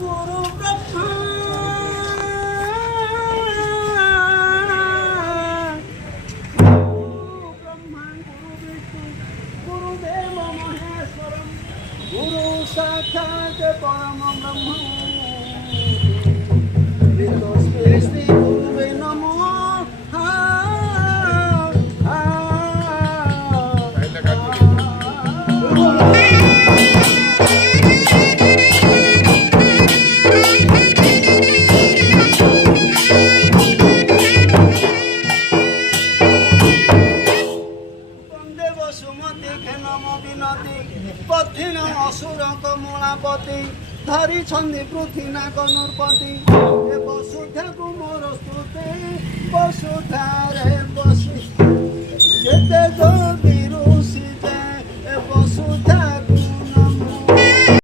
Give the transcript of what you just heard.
गुरु ब्रह्मा गुरु विष्णु गुरुदेव महेश्वरम गुरु साक्षात् परम ब्रह्म तस्मै श्री गुरुवे नमः कठिन असुर कमलापति धरी छन्दी पृथ्वी नाग नृपति ए वसुधा कुमार स्तुति वसुधा रे वसु जेते जोगी ऋषि जे ए वसुधा